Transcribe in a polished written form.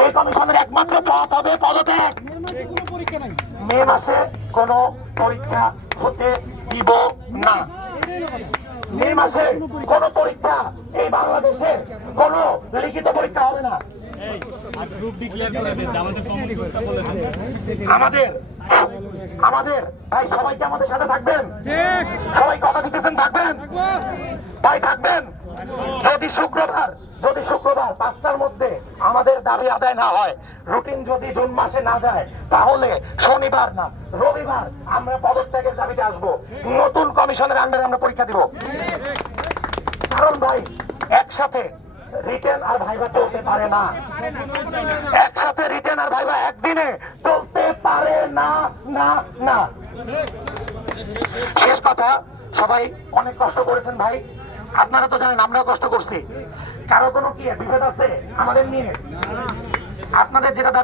এই কমিশনের একমাত্র পথ হবে পদত্যাগ। মে মাসে কোনো পরীক্ষা হতে দিব না। মে মাসে কোন পরীক্ষা, এই বাংলাদেশে কোন লিখিত পরীক্ষা হবে না। আমাদের ভাই সবাই কি আমাদের সাথে থাকবেন? সবাই কথা দিতেছেন থাকবেন? ভাই থাকবেন? যদি শুক্রবার 5টার মধ্যে আমাদের দাবি আদায় না হয়, রুটিন যদি জুন মাসে না যায়, তাহলে শনিবার না রবিবার আমরা পদত্যাগের দাবিতে আসবো। নতুন কমিশনের আন্ডারে আমরা পরীক্ষা দিব। কারণ ভাই একসাথে রিটেন আর ভাইভা চলতে পারে না। একসাথে রিটেন আর ভাইভা একদিনে চলতে পারে না না না। শেষ কথা, সবাই অনেক কষ্ট করেছেন ভাই, আপনারা তো জানেন আমরাও কষ্ট করছি। কারো কোনো কি বিভেদ আছে আমাদের নিয়ে? আপনাদের যেটা দাবি